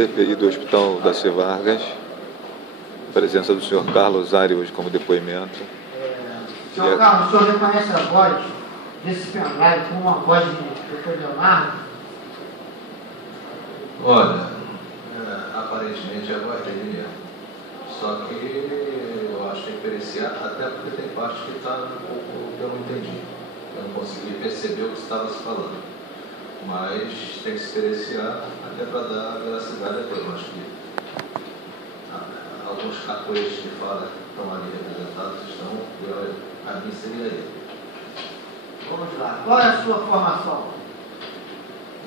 CPI do Hospital Daci Vargas, presença do senhor Carlos Ari hoje como depoimento. Senhor Carlos, o senhor reconhece a voz desse pendrive como uma voz de Dr. Leonardo? Olha, aparentemente é a voz dele mesmo. Só que eu acho que tem que diferenciar, até porque tem parte que está um pouco que eu não entendi. Eu não consegui perceber o que estava se falando. Mas tem que se diferenciar até para dar veracidade a tudo. Acho que alguns cacoetes de fala que estão ali representados estão, a mim seria ele. Vamos lá. Qual é a sua formação?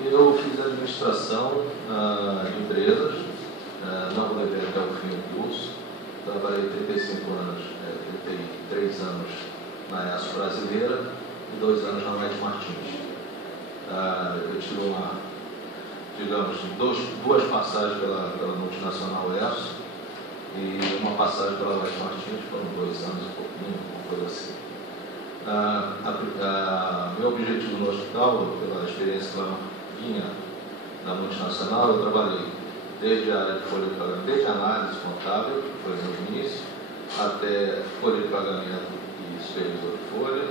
Eu fiz administração de empresas, não levei até o fim o curso. Trabalhei 35 anos, 33 anos na EASO brasileira e 2 anos na Wright Martins. Eu tive duas passagens pela multinacional EASO e uma passagem pela Wright Martins, foram 2 anos e pouquinho, uma coisa assim. Meu objetivo no hospital, pela experiência que eu vinha da multinacional, eu trabalhei desde a área de folha de pagamento, desde a análise contábil, que foi no início, até folha de pagamento e supervisor de folha.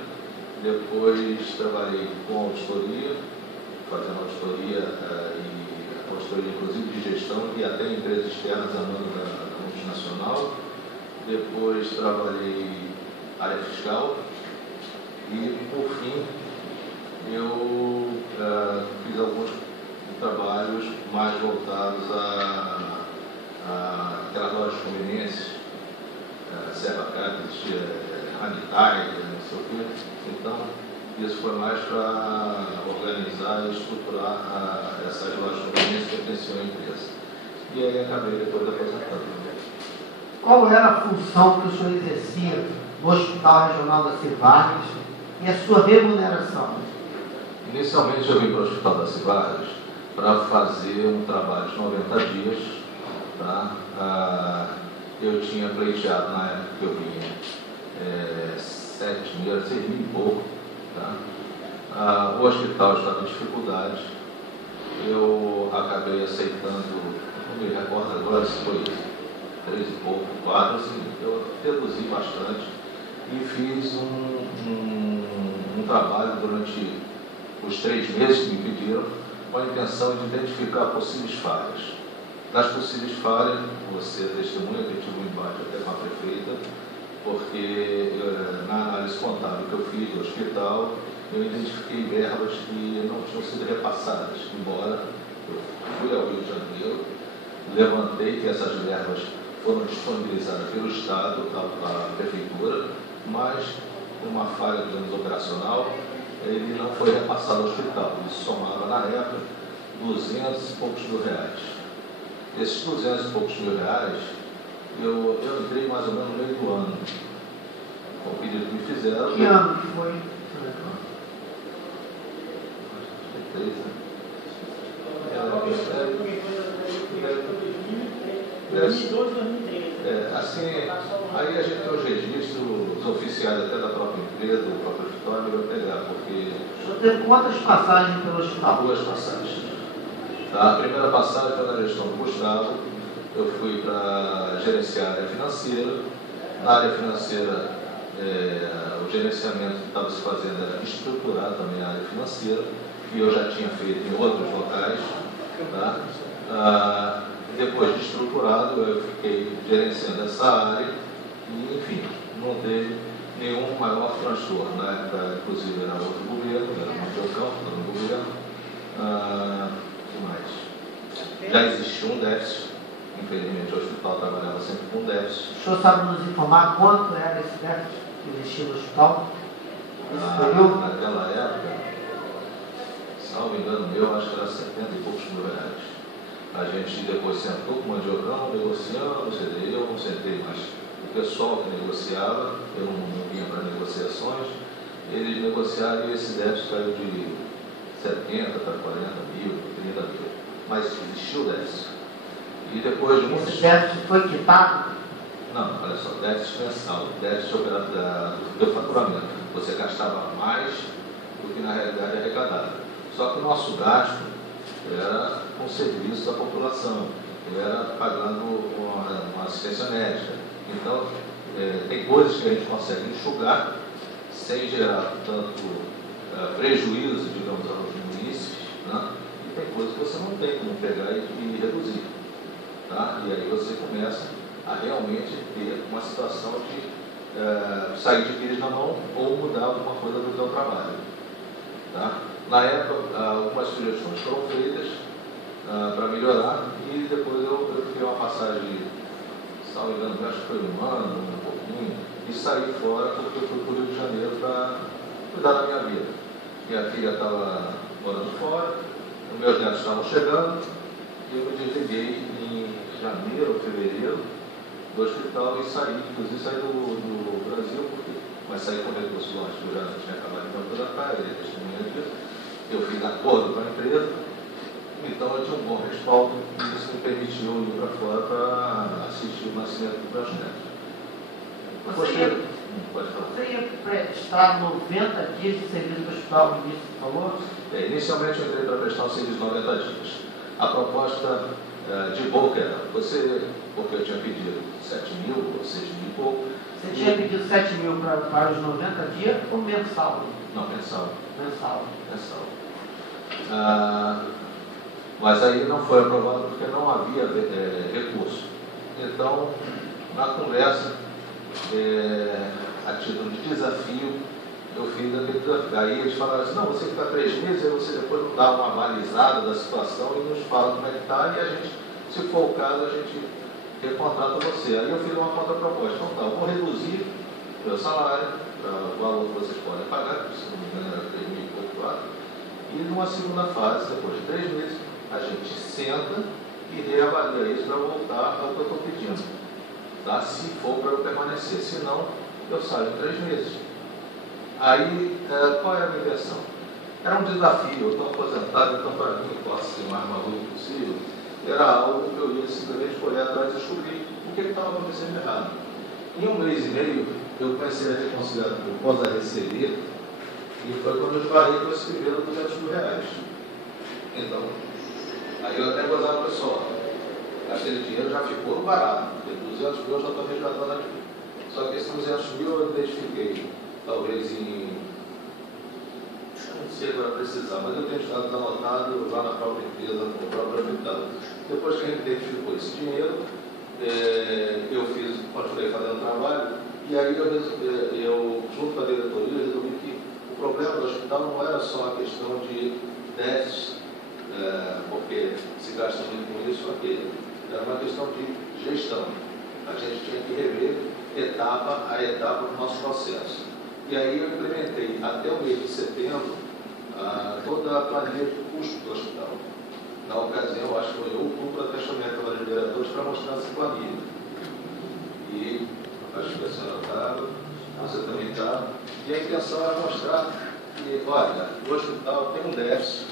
Depois trabalhei com auditoria, fazendo auditoria inclusive de gestão e até em empresas externas a mando da multinacional. Depois trabalhei área fiscal e, por fim, eu fiz alguns trabalhos mais voltados àquelas lojas de conveniência, Serra Cá, que existia, Anitai, não sei o quê. Então, isso foi mais para organizar e estruturar essas lojas de conveniência que pertenciam à empresa. E aí acabei depois aposentando. Qual era a função que o senhor exercia no Hospital Regional Daci Vargas e a sua remuneração? Inicialmente eu vim para o Hospital Daci Vargas para fazer um trabalho de 90 dias. Tá? Eu tinha pleiteado na época que eu vinha 6 mil e pouco. Tá? O hospital estava em dificuldade. Eu acabei aceitando, não me recordo agora se foi 3 e pouco, 4, assim, eu reduzi bastante e fiz um trabalho durante os 3 meses que me pediram, com a intenção de identificar possíveis falhas. Das possíveis falhas, você testemunha que eu tive um embate até com a prefeita, porque na análise contábil que eu fiz do hospital, eu identifiquei verbas que não tinham sido repassadas, embora eu fui ao Rio de Janeiro, levantei que essas verbas foram disponibilizadas pelo Estado, a Prefeitura, mas por uma falha, digamos, operacional, ele não foi repassado ao hospital. Isso somava, na época, 200 e poucos mil reais. Esses 200 e poucos mil reais, eu entrei mais ou menos no meio do ano. Com o pedido que me fizeram. Que ano que foi? 2003, né? 2012, 2013. Assim, aí a gente tem os registros oficiais até da própria empresa, do próprio hospital, ele vai pegar, porque... O senhor teve quantas passagens pelo hospital? 2 passagens. Tá? A primeira passagem foi na gestão do Gustavo, eu fui para gerenciar a área financeira. Na área financeira, o gerenciamento que estava se fazendo era estruturar também a área financeira, que eu já tinha feito em outros locais. Tá? Depois de estruturado, eu fiquei gerenciando essa área e, enfim, não teve nenhum maior transtorno. Na época, inclusive, era outro governo, era o Mandiocão, era um governo. O que mais? Já existia um déficit. Infelizmente, o hospital trabalhava sempre com déficit. O senhor sabe nos informar quanto era esse déficit que existia no hospital? Naquela época, salvo engano meu, acho que era 70 e poucos mil reais. A gente depois sentou com o Mandiocão, negociamos, eu não sentei, mas o pessoal que negociava, eu não vinha para negociações, eles negociaram e esse déficit caiu de 70 para 40 mil, 30 mil. Mas existiu o déficit. E depois de muitos... Esse déficit foi quitado? Não, olha só, déficit mensal, déficit operado do faturamento. Você gastava mais do que na realidade arrecadava. Só que o nosso gasto era com serviço à população. eu era pagando uma assistência médica. Então, tem coisas que a gente consegue enxugar sem gerar tanto prejuízo, digamos, aos munícipes, né? E tem coisas que você não tem como pegar e reduzir. Tá? E aí você começa a realmente ter uma situação de sair de vez na mão ou mudar alguma coisa do seu trabalho. Tá? Na época, algumas sugestões foram feitas para melhorar e depois eu fiquei uma passagem, se não me engano, acho que foi um ano, um pouquinho, e saí fora porque eu fui para o Rio de Janeiro para cuidar da minha vida. Minha filha estava morando fora, os meus netos estavam chegando e eu me desliguei em janeiro ou fevereiro do hospital e saí, inclusive saí do Brasil, mas saí com recurso lógico, eu já tinha acabado de me aposentar, ele testemunha disso. Eu fiz acordo com a empresa, então eu tinha um bom respaldo e isso me permitiu ir para fora para assistir o nascimento dos meus netos. Você ia prestar 90 dias de serviço no hospital, o ministro falou? Inicialmente eu entrei para prestar um serviço de 90 dias. A proposta de boca era, porque eu tinha pedido 7 mil ou 6 mil e pouco. Você tinha pedido 7 mil para os 90 dias ou mensal? Não, mensal. Mensal. Mas aí não foi aprovado porque não havia recurso. Então, na conversa, a título de desafio, eu fiz aquele desafio. Aí eles falaram assim, não, você fica 3 meses, aí você depois nos dá uma analisada da situação e nos fala como é que está, e a gente, se for o caso, a gente recontrata você. Aí eu fiz uma contraproposta. Então tá, eu vou reduzir o meu salário, o valor que vocês podem pagar, se não me engano era 3 mil e pouco lá, e numa segunda fase, depois de 3 meses, a gente senta e reavalia isso para voltar ao que eu estou pedindo. Tá? Se for para eu permanecer, se não, eu saio em 3 meses. Aí, qual era a minha intenção? Era um desafio, eu estou aposentado, então para mim, posso ser o mais maluco possível, era algo que eu ia simplesmente correr atrás e descobrir o que estava acontecendo errado. Em 1 mês e meio, eu comecei a ter considerado por causa a receber, e foi quando eu parei com esse primeiro 200 mil reais. Então, aí eu até gozava o pessoal. Aquele dinheiro já ficou barato, porque 200 mil eu já estou resgatando aqui. Só que esses 200 mil eu identifiquei, talvez em. Não sei agora precisar, mas eu tenho estado anotado lá na própria empresa, no próprio hospital. Depois que a gente identificou esse dinheiro, eu continuei fazendo trabalho, e aí eu junto com a diretoria, resolvi que o problema do hospital não era só a questão de déficit, porque se gasta muito com isso ou aquilo. Era uma questão de gestão. A gente tinha que rever etapa a etapa do nosso processo. E aí eu implementei até o mês de setembro toda a planilha de custo do hospital. Na ocasião, acho que foi em outubro, até chamei a Câmara de Vereadores para mostrar essa planilha. E acho que a senhora estava, você também estava. E a intenção era mostrar que, olha, o hospital tem um déficit,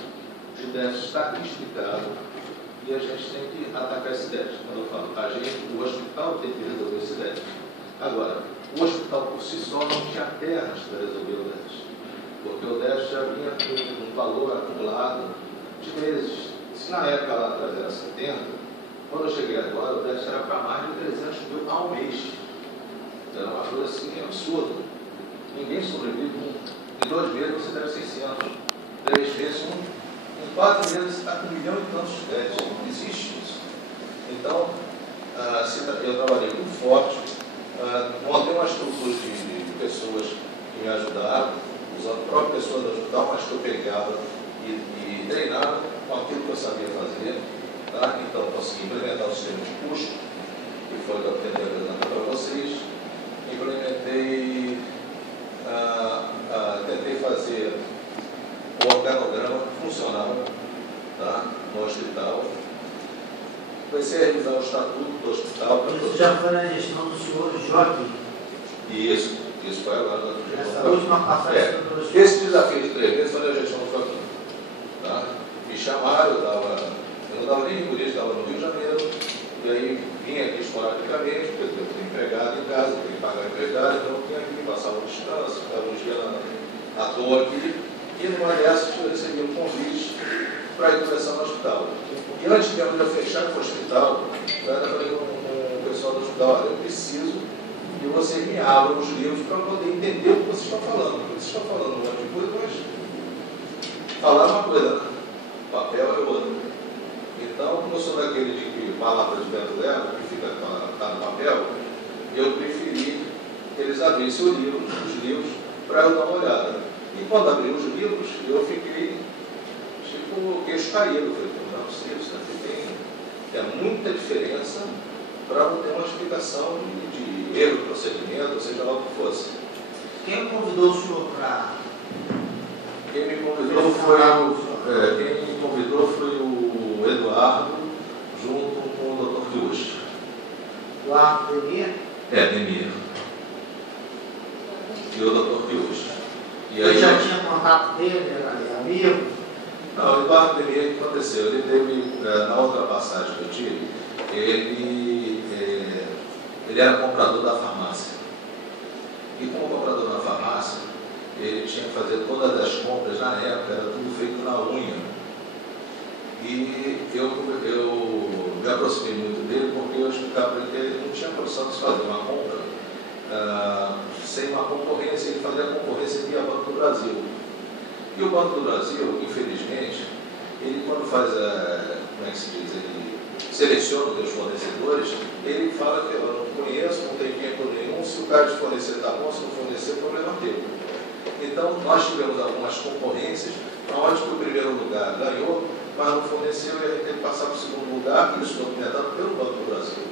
o déficit está explicado, e a gente tem que atacar esse déficit. Quando eu falo, o hospital tem que resolver esse déficit. Agora, o hospital por si só não tinha terras para resolver o déficit, porque o déficit já vinha com um valor acumulado de meses. Se na época lá atrás era 70, quando eu cheguei agora, o déficit era para mais de 300 mil ao mês. Era uma coisa assim absurda. Ninguém sobrevive. Em 2 meses você deve 600, 3 meses, em 4 meses você está com 1 milhão e tantos de déficit. Não existe isso. Então, eu trabalhei muito forte, montei uma estrutura de pessoas que me ajudaram, usando a própria pessoa do hospital, mas que eu pegava e treinava com aquilo que eu sabia fazer. Tá? Então, consegui implementar o sistema de custo, que foi o que eu tentei apresentar para vocês. Implementei, tentei fazer o organograma funcional, tá? No hospital. Comecei a revisar o estatuto do hospital. Isso já foi na gestão do senhor Joaquim. Isso foi agora na gestão. Essa última passagem do hospital. Esse desafio de 3 meses foi na gestão do Joaquim. Tá? Me chamaram, eu não estava nem em Rio, estava no Rio de Janeiro, e aí vim aqui esporadicamente, porque eu tenho empregado em casa, tenho que pagar empregado, então eu vinha aqui, passava um descanso, ficava uns dias à toa aqui, e numa dessas eu recebi um convite para ir começar no hospital. E antes mesmo de eu fechar com o hospital, eu ainda falei com o pessoal do hospital: olha, eu preciso que vocês me abram os livros para poder entender o que vocês estão falando. Porque vocês estão falando um monte de coisa, mas falar uma coisa, né? Papel é outra. Então, como eu sou daquele de que palavras de vento leva, que fica tá no papel, eu preferi que eles abrissem os livros, para eu dar uma olhada. E quando abri os livros, eu fiquei tipo queixo caído. Falei: não é possível, isso daqui tem muita diferença para não ter uma explicação de erro de procedimento, ou seja lá o que fosse. Quem convidou o senhor para... Quem me convidou foi o Eduardo, junto com o Dr. Kiush. Eduardo Demir? Demir. E o Dr. Kiush. E Eu aí, já tinha contato dele, era amigo? Não, o Eduardo Demir, o que aconteceu? Ele teve, na outra passagem que eu tive, ele era comprador da farmácia. E como comprador da farmácia, ele tinha que fazer todas as compras, na época, era tudo feito na unha. E eu me aproximei muito dele porque eu explicava para ele que ele não tinha condição de fazer uma compra sem uma concorrência. Ele fazia a concorrência via Banco do Brasil. E o Banco do Brasil, infelizmente, ele quando faz como é que se diz, ele seleciona os seus fornecedores, ele fala que eu não conheço, não tenho vínculo nenhum, se o cara de fornecer está bom, se não fornecer, o problema é teu. Então, nós tivemos algumas concorrências, onde o primeiro lugar ganhou, mas não forneceu, e a gente teve que passar para o segundo lugar, isso documentado pelo Banco do Brasil.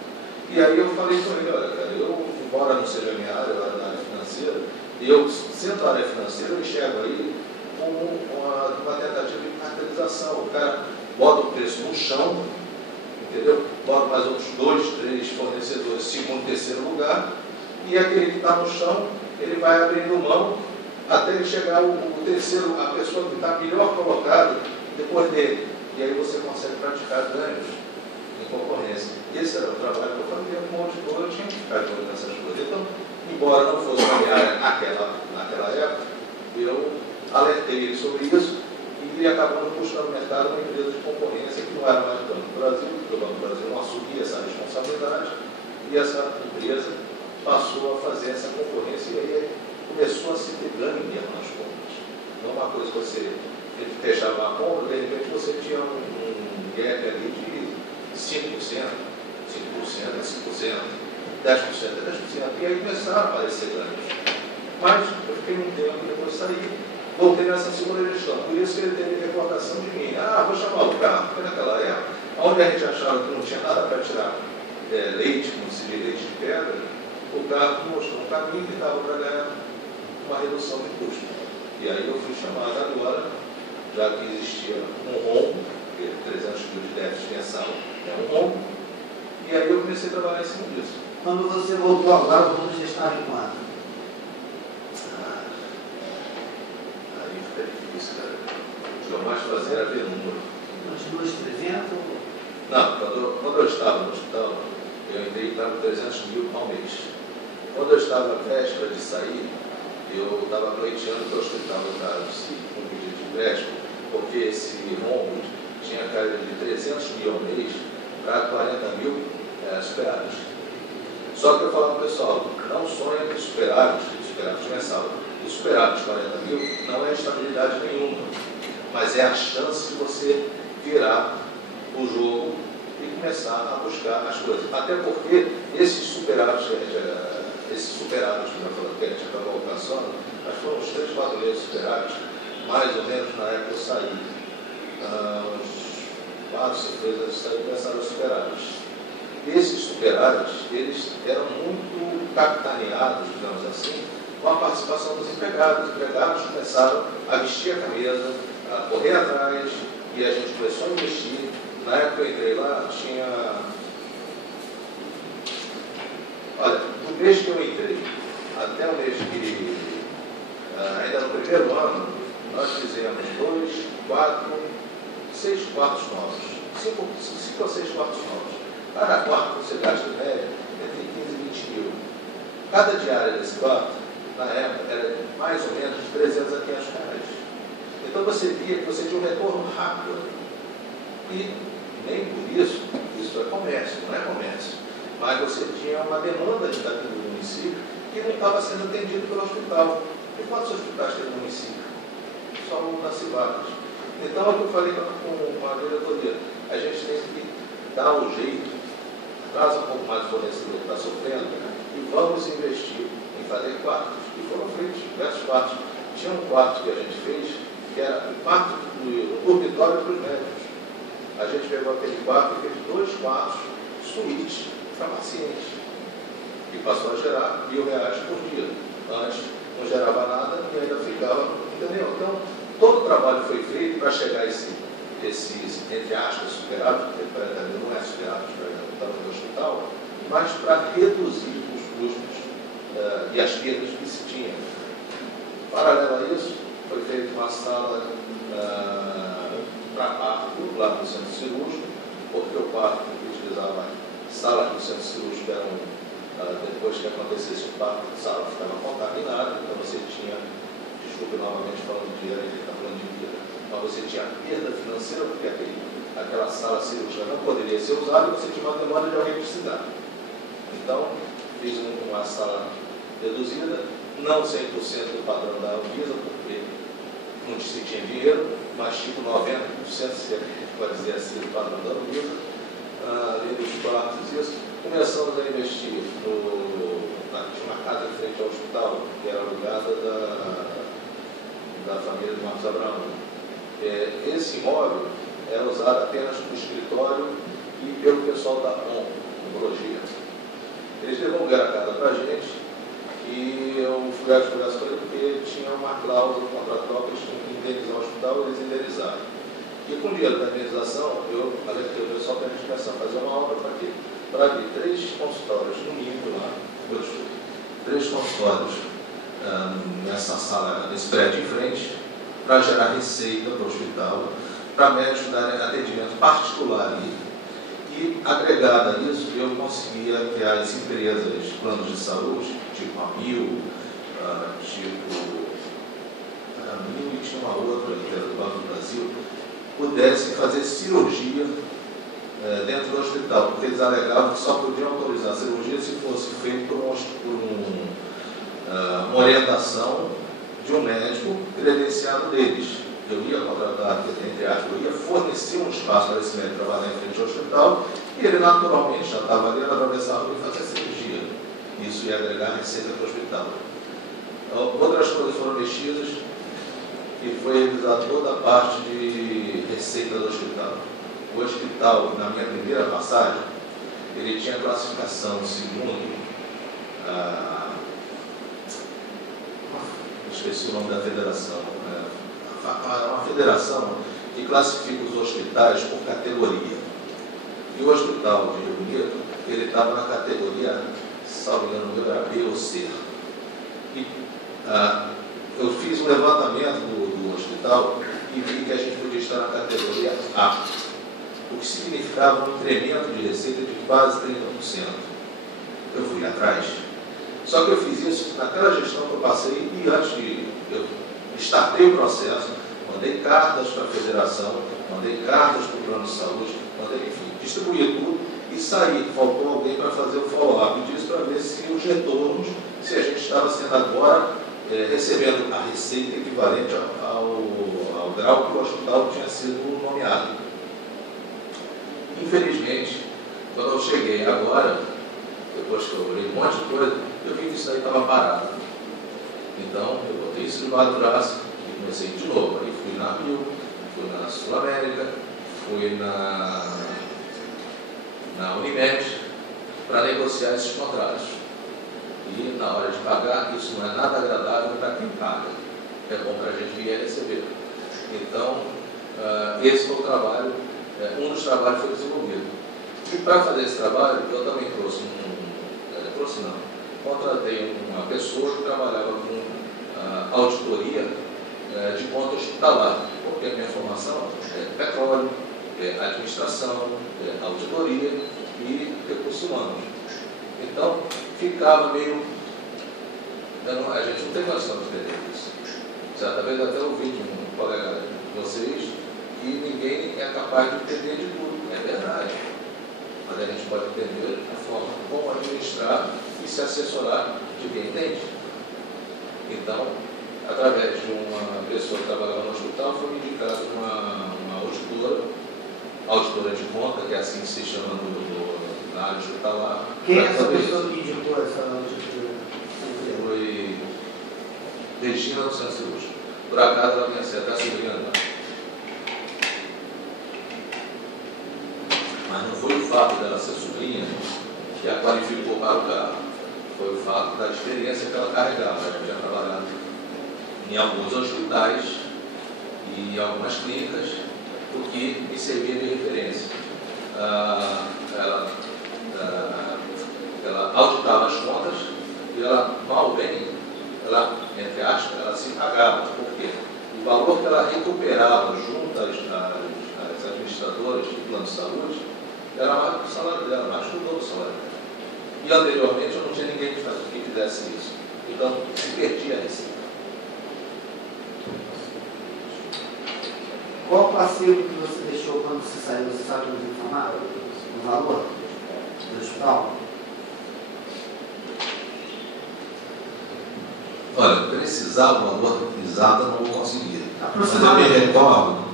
E aí eu falei com ele: olha, cara, eu, embora não seja a minha área, eu era da área financeira, e eu, sendo da área financeira, eu enxergo aí como uma tentativa de cartelização. O cara bota o preço no chão, entendeu? Bota mais outros 2, 3 fornecedores, segundo, terceiro lugar, e aquele que está no chão, ele vai abrindo mão até ele chegar o terceiro, a pessoa que está melhor colocada depois dele. E aí você consegue praticar ganhos em concorrência. Esse era o trabalho que eu fazia com o auditor, eu tinha que ficar de olho nessas coisas. Então, embora não fosse a minha área naquela época, eu alertei ele sobre isso e acabamos buscando no mercado uma empresa de concorrência que não era mais do Banco do Brasil, porque o Banco do Brasil não assumia essa responsabilidade, e essa empresa passou a fazer essa concorrência e aí começou a se ter ganho mesmo nas compras. Não uma coisa que você fechava uma compra, de repente você tinha um gap ali de 5%, 5% é 5%, 10% é 10%, e aí começaram a aparecer ganhos. Mas eu fiquei um tempo e depois saí. Voltei nessa segunda gestão, por isso que ele teve recordação de mim. Vou chamar o carro, porque naquela época, onde a gente achava que não tinha nada para tirar leite, como se diz, leite de pedra, o carro mostrou um caminho que estava para ganhar uma redução de custo. E aí eu fui chamado agora, já que existia um rombo, porque 300 mil de déficit mensal é um rombo, e aí eu comecei a trabalhar em cima disso. Quando você voltou agora, você estava em quanto? Aí fica difícil, cara. O que eu mais fazia era ver número. Continua 300? Não, quando eu estava no hospital, eu entrei e estava 300 mil ao mês. Quando eu estava à véspera de sair, eu estava pleiteando que o hospital entrasse com um pedido de empréstimo, porque esse rombo tinha caído de 300 mil ao mês para 40 mil superados. Só que eu falava para o pessoal: não sonha com superados mensal. Os superados 40 mil não é estabilidade nenhuma, mas é a chance de você virar o jogo e começar a buscar as coisas. Até porque esses superados que a gente acabou alcançando, acho que foram uns 3, 4 meses superados, mais ou menos na época eu saí. Uns 4, 5 meses eu saí e começaram os superados. Esses superados, eles eram muito capitaneados, digamos assim, com a participação dos empregados. Os empregados começaram a vestir a camisa, a correr atrás, e a gente começou a investir. Na época eu entrei lá, tinha... Olha, do mês que eu entrei até o mês que... ainda no primeiro ano, nós fizemos 2, 4, 6 quartos novos. 5 ou 6 quartos novos. Cada quarto você gasta em média entre 15 e 20 mil. Cada diária desse quarto, na época, era mais ou menos de 300 a 500 reais. Então você via que você tinha um retorno rápido. E nem por isso, isso é comércio, não é comércio. Mas você tinha uma demanda daquele do município que não estava sendo atendido pelo hospital. E quantos hospitais tem no município? Só o da Civargas. Então, é o que eu falei com a diretoria. A gente tem que dar o jeito, traz um pouco mais de fornecedor que está sofrendo, e vamos investir em fazer quartos. E foram feitos diversos quartos. Tinha um quarto que a gente fez, que era um quarto do dormitório para os médicos. A gente pegou aquele quarto e fez 2 quartos suítes para pacientes. E passou a gerar R$1.000 por dia. Antes não gerava nada e ainda ficava, entendeu? Então, todo o trabalho foi feito para chegar a esse, entre aspas, superávit, porque não é superávit para o hospital, mas para reduzir os custos e as perdas que se tinha. Paralelo a isso, foi feita uma sala para parto lá no centro cirúrgico, porque o parto utilizava salas do centro cirúrgico eram, depois que acontecesse o parto, a sala ficava contaminada, então você tinha, desculpe novamente falando de dinheiro, a gente está falando de vida, mas você tinha perda financeira, porque aquela sala cirúrgica não poderia ser usada e você tinha uma demanda de alguém precisar. Então, fiz uma sala reduzida, não 100% do padrão da Anvisa, porque não se tinha dinheiro, mas tipo 90%, se a gente pode dizer assim, do padrão da Anvisa, além dos quartos, isso. Começamos a investir tinha uma casa em frente ao hospital, que era alugada da família de Marcos Abraão. Esse imóvel era usado apenas como escritório e pelo pessoal da oncologia. Eles devolveram a casa para a gente e eu fui à conversa com ele porque tinha uma cláusula contratual que eles tinham que indenizar o hospital e eles indenizaram. E com o dinheiro da indenização, eu alertei o pessoal para a gente começar a fazer uma obra para quê? Para abrir 3 consultórios no nível lá, 3 consultórios nessa sala, nesse prédio em frente, para gerar receita para o hospital, para médicos darem atendimento particular ali. E, agregado a isso, eu conseguia criar as empresas, planos de saúde, tipo a Mil, Mil e tinha uma outra, que era do Banco do Brasil, pudessem fazer cirurgia dentro do hospital, porque eles alegavam que só podiam autorizar a cirurgia se fosse feito por uma orientação de um médico credenciado deles. Eu ia contratar, entre aspas, eu ia fornecer um espaço para esse médico trabalhar em frente ao hospital e ele naturalmente já estava ali, atravessava e fazia cirurgia. Isso ia agregar receita para o hospital. Outras coisas foram mexidas e foi revisada toda a parte de receita do hospital. O hospital, na minha primeira passagem, ele tinha classificação segundo esqueci o nome da federação, uma federação que classifica os hospitais por categoria. E o hospital de Rio Bonito, ele estava na categoria, salvo engano, era B ou C. E eu fiz um levantamento do hospital e vi que a gente podia estar na categoria A, o que significava um incremento de receita de quase 30%. Eu fui atrás. Só que eu fiz isso naquela gestão que eu passei e antes de eu startei o processo, mandei cartas para a federação, mandei cartas para o plano de saúde, mandei, enfim, distribuí tudo e saí. Faltou alguém para fazer o follow-up disso para ver se os retornos, se a gente estava sendo agora recebendo a receita equivalente ao grau que o hospital tinha sido nomeado. Infelizmente, quando eu cheguei agora, depois que eu olhei um monte de coisa, eu vi que isso daí estava parado. Então, eu botei isso debaixo do braço e comecei de novo. Aí fui na Rio, fui na Sul América, fui na Unimed para negociar esses contratos. E na hora de pagar, isso não é nada agradável para quem paga. É bom para a gente vir a receber. Então, esse foi o trabalho, um dos trabalhos foi desenvolvido. E para fazer esse trabalho, eu também contratei uma pessoa que trabalhava com auditoria de conta hospitalar, porque a minha formação é petróleo, administração, auditoria e recursos humanos. Então, ficava meio... a gente não tem noção de entender isso. Certa vez até ouvi de um colega de vocês E ninguém é capaz de entender de tudo, é verdade. Mas a gente pode entender a forma como administrar e se assessorar de quem entende. Então, através de uma pessoa que trabalhava no hospital, foi me indicada uma auditora de conta, que é assim que se chama na área hospitalar. Quem é essa pessoa que indicou essa auditora? Foi Regina do Centro Cirúrgico. Por acaso ela tinha sido até sobrinha. Mas não foi o fato dela ser sobrinha que a qualificou para o cargo. Foi o fato da experiência que ela carregava. Ela tinha trabalhado em alguns hospitais e em algumas clínicas, o que me servia de referência. Ela auditava as contas e ela, mal bem, ela, entre aspas, ela se pagava. Por quê? O valor que ela recuperava junto às administradoras do plano de saúde era mais do que o salário dela, mais do dobro do salário dela. E anteriormente eu não tinha ninguém que fizesse isso. Então, se perdia a receita. Qual o passivo que você deixou quando você saiu? Você sabe nos informar? O valor do hospital? Olha, precisar o valor exato eu não vou conseguir. Mas eu me recordo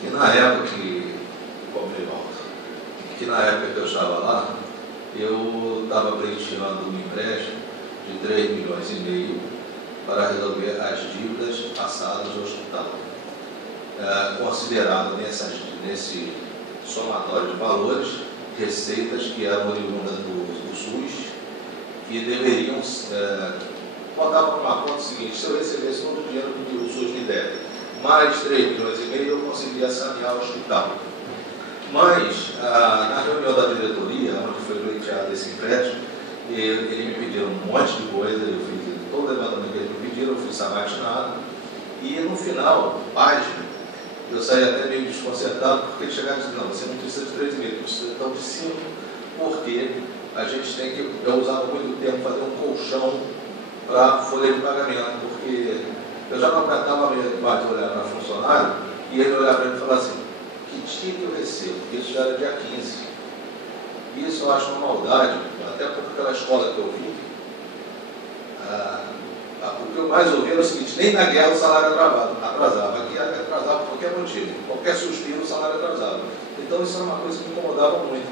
que na época que eu estava lá, eu estava pleiteando um empréstimo de 3,5 milhões para resolver as dívidas passadas do hospital. Considerado nesse somatório de valores, receitas que eram oriundas do SUS, que deveriam botava numa conta o seguinte: se eu recebesse todo o dinheiro que o SUS me deve, mais 3,5 milhões, eu conseguiria sanear o hospital. Mas, na reunião da diretoria, onde foi pleiteado esse empréstimo, ele me pediram um monte de coisa, eu fiz todo o levantamento que eles me pediram, eu fui sabatinado, e no final, página, eu saí até meio desconcertado, porque eles chegaram e disseram: não, você não precisa de 3,5, precisa então de 5, porque a gente tem que, eu usava muito tempo fazer um colchão para folha de pagamento, porque eu já não aguentava mesmo mais olhar para funcionário, e ele olhar para mim e falar assim: que dia que eu recebo? Isso já era dia 15. Isso eu acho uma maldade, até porque aquela escola que eu vi, o que eu mais ouvi era o seguinte: nem na guerra o salário atrasava, aqui atrasava por qualquer motivo, qualquer suspiro o salário atrasava. Então isso era uma coisa que me incomodava muito.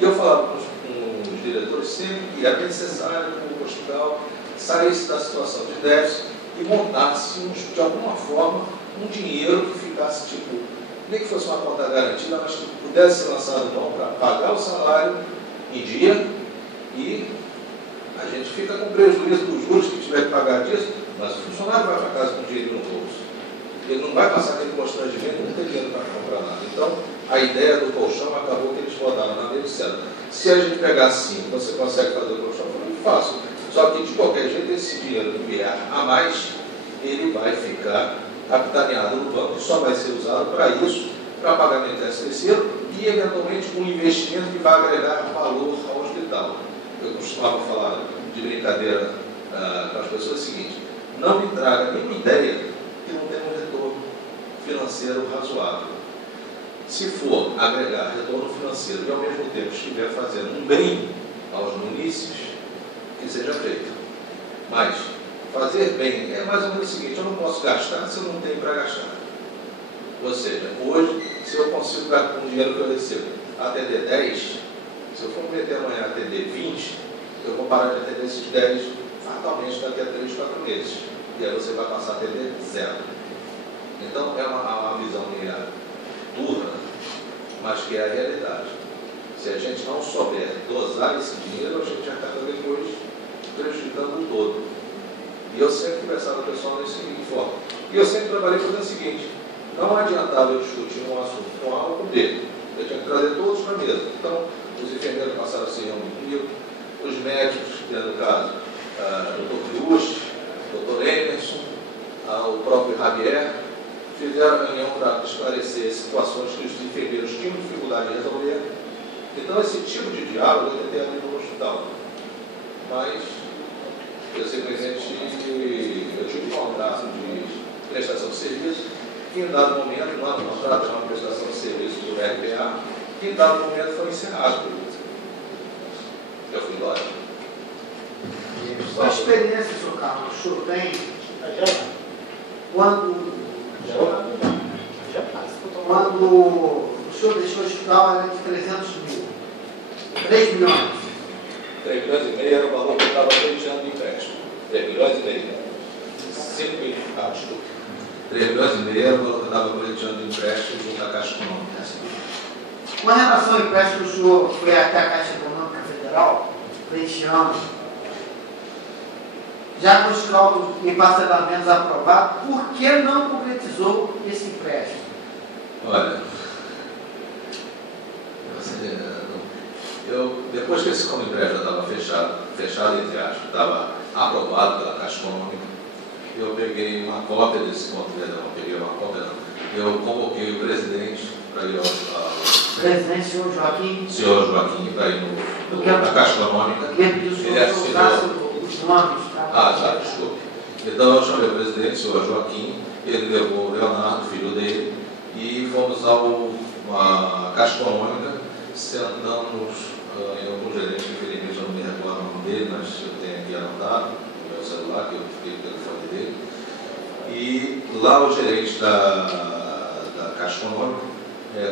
E eu falava com os diretores sempre que era necessário que o hospital saísse da situação de déficit e montasse, de alguma forma, um dinheiro que ficasse, tipo, nem que fosse uma conta garantida, mas que pudesse ser lançado mão para pagar o salário em dia, e a gente fica com prejuízo dos juros que tiver que pagar disso, mas o funcionário vai para casa com dinheiro no bolso. Ele não vai passar aquele constrangimento, não tem dinheiro para comprar nada. Então, a ideia do colchão acabou que eles botaram na mesa e disseram: se a gente pegar 5, você consegue fazer o colchão? Foi muito fácil. Só que, de qualquer jeito, esse dinheiro que vier a mais, ele vai ficar capitaneado no banco e só vai ser usado para isso, para pagamento de terceiro e, eventualmente, um investimento que vai agregar valor ao hospital. Eu costumava falar de brincadeira para as pessoas o seguinte: não me traga nenhuma ideia que não tenha um retorno financeiro razoável. Se for agregar retorno financeiro e, ao mesmo tempo, estiver fazendo um bem aos munícipes, que seja feito. Mas fazer bem é mais ou menos o seguinte: eu não posso gastar se eu não tenho para gastar. Ou seja, hoje, se eu consigo, com o dinheiro que eu recebo, atender 10, se eu for meter amanhã a atender 20, eu vou parar de atender esses 10 fatalmente daqui a 3, 4 meses. E aí você vai passar a atender 0. Então é uma visão meio dura, mas que é a realidade. Se a gente não souber dosar esse dinheiro, a gente acaba depois prejudicando o todo. E eu sempre conversava com o pessoal nesse seguinte forma. E eu sempre trabalhei fazendo o seguinte: não adiantava eu discutir um assunto com A ou com B. Eu tinha que trazer todos para a mesa. Então, os enfermeiros passaram a se reunir comigo, os médicos, no caso, o Dr. Crius, o Dr. Emerson, o próprio Javier, fizeram a reunião para esclarecer situações que os enfermeiros tinham dificuldade de resolver. Então, esse tipo de diálogo eu tentei abrir no hospital. Mas, eu simplesmente, eu tive um contrato de prestação de serviço, que em dado momento, no ano contrato, é uma prestação de serviço do RPA, que em dado momento foi encerrado. Eu fui embora. A experiência, senhor Carlos, o senhor tem quando o senhor deixou o hospital era de 300 mil, 3 milhões. 3 milhões e meio era o valor que eu estava pleiteando de empréstimo. 3 milhões e meio. 5 mil, desculpa. 3 milhões e meio era o valor que eu estava pleiteando de empréstimo junto à Caixa Econômica. Com relação ao empréstimo, o senhor foi até a Caixa Econômica Federal, pleiteando, já com os cálculos e parcelamentos aprovados, por que não concretizou esse empréstimo? Olha, depois que esse empréstimo estava fechado entre aspas, estava aprovado pela Caixa Econômica, eu peguei uma cópia desse eu convoquei o presidente para ir ao presidente, senhor Joaquim. Senhor Joaquim, para ir na Caixa Econômica. Ele assinou os nomes. Desculpe. Então eu chamei o presidente, o senhor Joaquim, ele levou o Leonardo, filho dele, e fomos à Caixa Econômica, sentamos em algum gerente, infelizmente eu não me recordo o nome dele, mas eu tenho aqui anotado no meu celular, que eu fiquei com o telefone dele. E lá o gerente da Caixa Econômica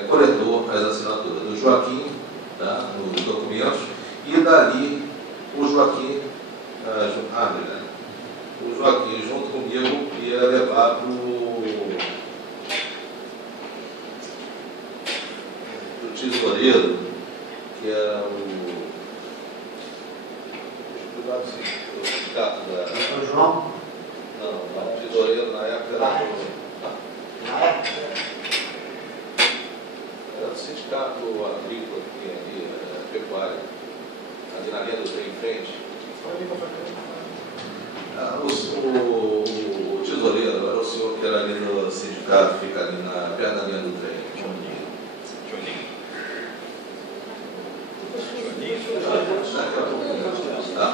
coletou as assinaturas do Joaquim, tá, nos documentos, e dali o Joaquim, junto comigo, ia levar para o tesoureiro, que era o sindicato da... O João? Não, o tesoureiro na época era o sindicato agrícola que tinha ali, pecuária, ali na linha do trem em frente. O tesoureiro era o senhor que era ali no sindicato, fica ali perto da linha do trem. Tá.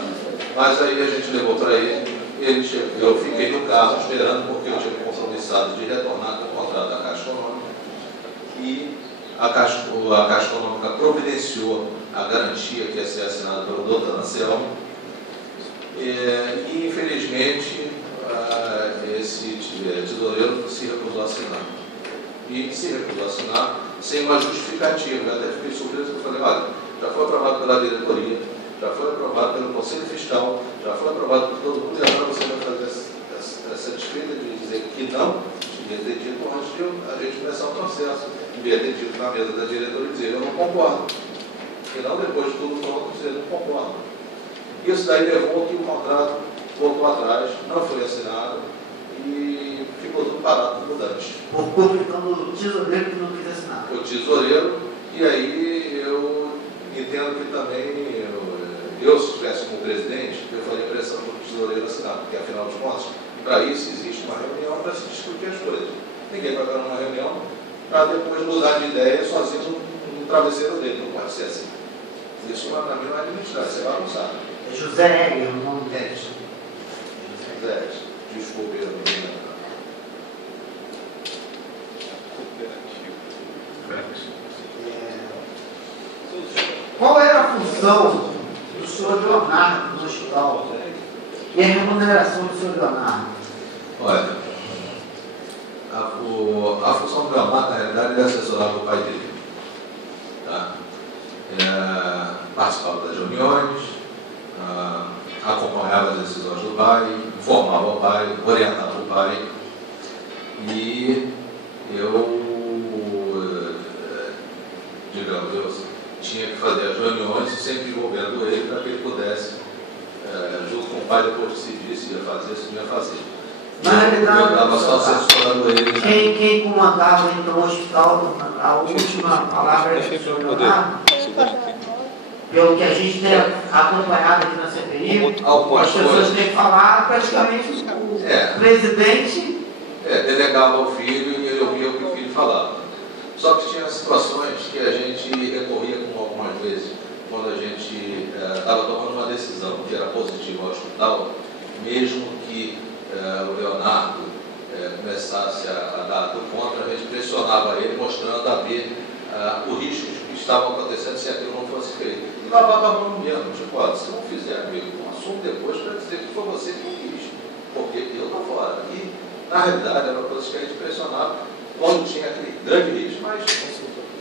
Mas aí a gente levou para ele, eu fiquei no carro esperando, porque eu tinha me compromissado de retornar com o contrato da Caixa Econômica, e a Caixa Econômica providenciou a garantia que ia ser assinada pelo doutor Anselmo, e infelizmente esse tesoureiro se recusou a assinar. E se recusou a assinar sem uma justificativa. Eu até fiquei surpreso, porque eu falei, olha, já foi aprovado pela diretoria, já foi aprovado pelo Conselho Fiscal, já foi aprovado por todo mundo, e agora você vai fazer essa desfeita de dizer que não, devia ter dito antes de a gente começar o processo, devia ter dito na mesa da diretoria e dizer, eu não concordo. E não depois de tudo pronto dizer, eu não concordo. Isso daí levou que o contrato voltou atrás, não foi assinado e ficou tudo parado no mudante. Por culpa então do tesoureiro que não quis assinar. O tesoureiro, e aí eu entendo que também, eu se estivesse como presidente, eu faria pressão para o tesoureiro assinar, porque afinal de contas, para isso existe uma reunião para se discutir as coisas. Ninguém vai para uma reunião para depois mudar de ideia sozinho no travesseiro dele, não pode ser assim. Isso para mim não é administrar, isso é bagunçar. É José Egger, o nome dele. José, desculpe, eu não me lembro. Qual era a função do senhor Leonardo no hospital? E a remuneração do senhor Leonardo? Olha, a função do Leonardo, na realidade, ele assessorava o pai dele. Tá? Participava das reuniões, acompanhava as decisões do pai, informava o pai, orientava o pai. E eu tinha que fazer as reuniões sempre envolvendo ele para que ele pudesse, junto com o pai, depois decidir se ia fazer, se não ia fazer. Na realidade, eu estava só assessorando ele. Quem comandava então o hospital, a última palavra é do senhor Leonardo? Pelo que a gente tem acompanhado aqui na CPI, as pessoas têm falado, praticamente o presidente delegava ao filho e ele ouvia o que o filho falava. Só que tinha situações que a gente recorria com algumas vezes, quando a gente estava tomando uma decisão que era positiva ao hospital, mesmo que o Leonardo começasse a dar do contra, a gente pressionava ele, mostrando a ver os riscos que estavam acontecendo se aquilo não fosse feito. E lavava a mão mesmo, tipo, ó, se não fizer, amigo, não assumo depois para dizer que foi você que quis, porque eu estou fora. E, na realidade, era uma coisa que a gente pressionava quando tinha aquele grande risco, mas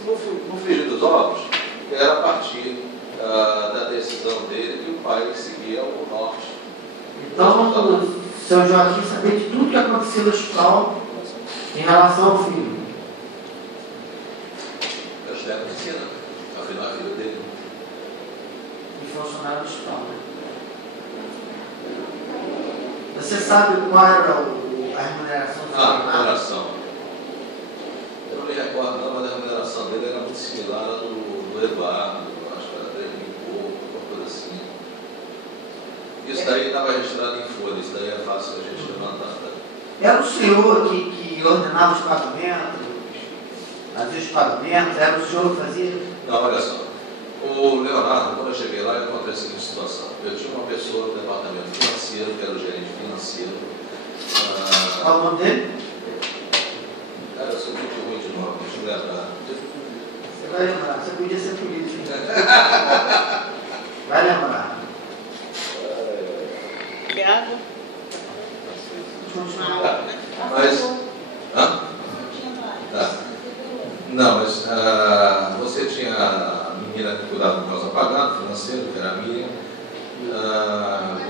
no frigir dos ovos, era a partir da decisão dele que o pai seguia o norte. Então, o seu Joaquim sabia de tudo que aconteceu no hospital em relação ao filho. Eu espero que sim, né? Afinal, é filho dele. E funcionário do hospital. Você sabe qual era a remuneração do A remuneração. Eu não me recordo, não, mas a remuneração dele era muito similar à do Eduardo, acho que era 3 mil e pouco, alguma coisa assim. Isso daí estava registrado em folha, isso daí é fácil a gente levantar. Era o senhor que ordenava os pagamentos, fazia os pagamentos, era o senhor que fazia? Não, olha só. O Leonardo, quando eu cheguei lá, eu encontrei a seguinte situação. Eu tinha uma pessoa no departamento financeiro, que era o gerente financeiro. Qual o nome dele? Cara, eu sou muito ruim de nome, deixa eu lembrar. Você vai lembrar, você podia ser político. Vai lembrar. Obrigado. Mas. Hã? Tá. Não, mas você tinha a menina que cuidava do causa pagado, financeiro, que era a Miriam.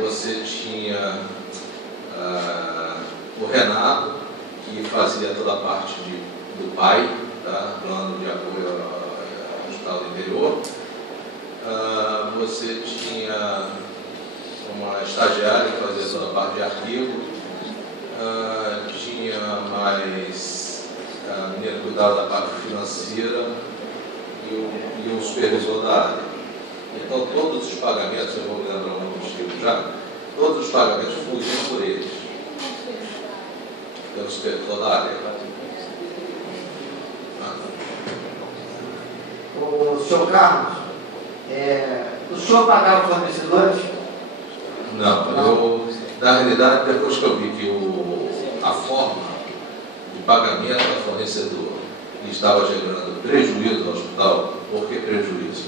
Você tinha o Renato, que fazia toda a parte do pai, tá? Plano de apoio ao hospital do interior. Você tinha uma estagiária que fazia toda a parte de arquivo. Tinha mais a menina que cuidava da parte financeira e o supervisor da área. Então, todos os pagamentos, eu vou me lembrar o nome do Chico já, todos os pagamentos fluíam por eles. Pelo supervisor da área. O senhor Carlos, o senhor pagava fornecedores? Não, na realidade, depois que eu vi que a forma de pagamento da fornecedor estava gerando prejuízo ao hospital, por que prejuízo?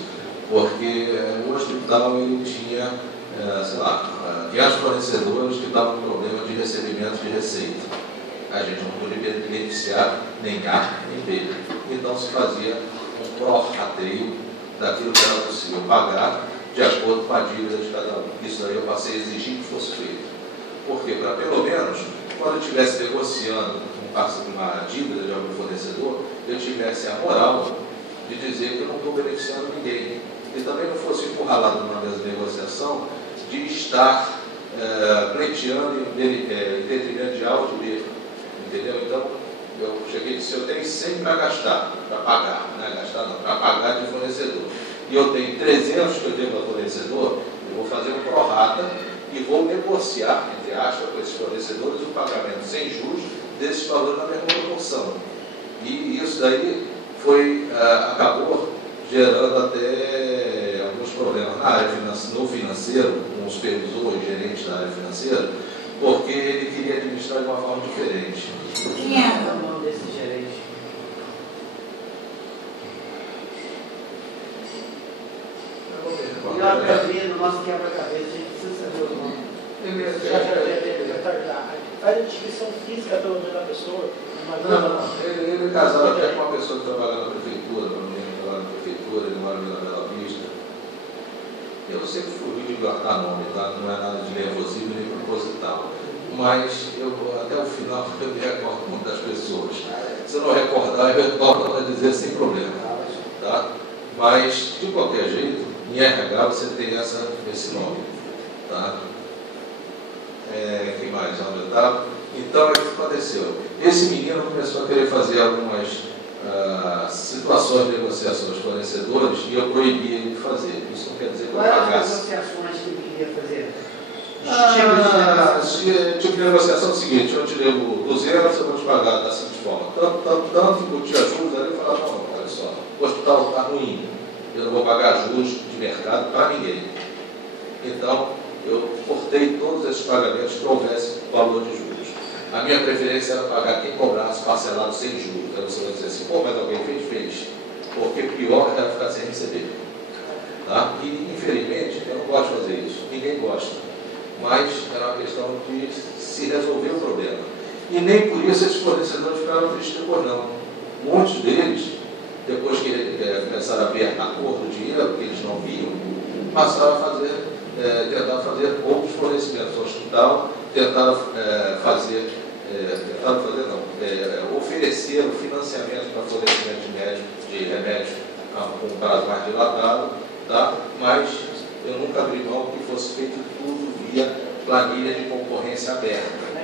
Porque o hospital ele tinha, sei lá, 500 fornecedores que estavam com problema de recebimento de receita. A gente não podia beneficiar nem A nem B. Então se fazia um pró-rateio daquilo que era possível pagar de acordo com a dívida de cada um. Isso aí eu passei a exigir que fosse feito. Porque, para pelo menos, quando eu estivesse negociando uma dívida de algum fornecedor, eu tivesse a moral de dizer que eu não estou beneficiando ninguém. E também não fosse encurralado numa mesa de negociação de estar pleiteando em detrimento de A ou de B. Entendeu? Então, eu cheguei e disse, eu tenho 100 para gastar, para pagar, não é gastar não, para pagar de fornecedor. E eu tenho 300 que eu devo ao fornecedor, eu vou fazer um prorata e vou negociar, entre aspas, com esses fornecedores o pagamento sem juros desses valores na mesma proporção. E isso daí acabou gerando até alguns problemas na área no financeiro, com o supervisor e gerente da área financeira, porque ele queria administrar de uma forma diferente. Quem era o nome desse gerente? Melhor para abrir no nosso quebra-cabeça, a gente precisa saber o nome. Faz a descrição física, pelo menos, da pessoa. Não. Ele é casado até com uma pessoa que trabalha na prefeitura, uma menina que trabalha na prefeitura, ele mora na Bela Vista. Eu sempre fui de guardar nome, tá? Não é nada de nervosismo nem proposital. Mas até o final eu me recordo muito das pessoas. Se eu não recordar, eu retorno para dizer sem problema. Tá? Mas, de qualquer jeito, em RH você tem esse nome. Tá? Que mais? Onde eu estava? Então, o que aconteceu? Esse menino começou a querer fazer algumas situações de negociações com fornecedores e eu proibi ele de fazer. Isso não quer dizer que eu pagasse. Quais as negociações que ele queria fazer? Tipo de negociação é o seguinte, eu te devo 200, eu vou te pagar da seguinte forma. Tanto que eu te ajudo, ali eu falava, não, olha só, o hospital está ruim, eu não vou pagar juros de mercado para ninguém. Então, eu cortei todos esses pagamentos que houvesse valor de juros. A minha preferência era pagar quem cobrasse parcelado sem juros. Então você vai dizer assim, pô, mas alguém fez. Porque pior era ficar sem receber. Tá? E, infelizmente, eu não gosto de fazer isso. Ninguém gosta. Mas era uma questão de se resolver o problema. E nem por isso esses fornecedores ficaram tristes depois, não. Muitos deles, depois que começaram a ver a cor do dinheiro, que eles não viam, passaram a tentar fazer outros fornecimentos. O hospital tentaram oferecer o financiamento para fornecimento de remédio com um prazo mais dilatado, tá? Mas eu nunca abri mão que fosse feito tudo via planilha de concorrência aberta.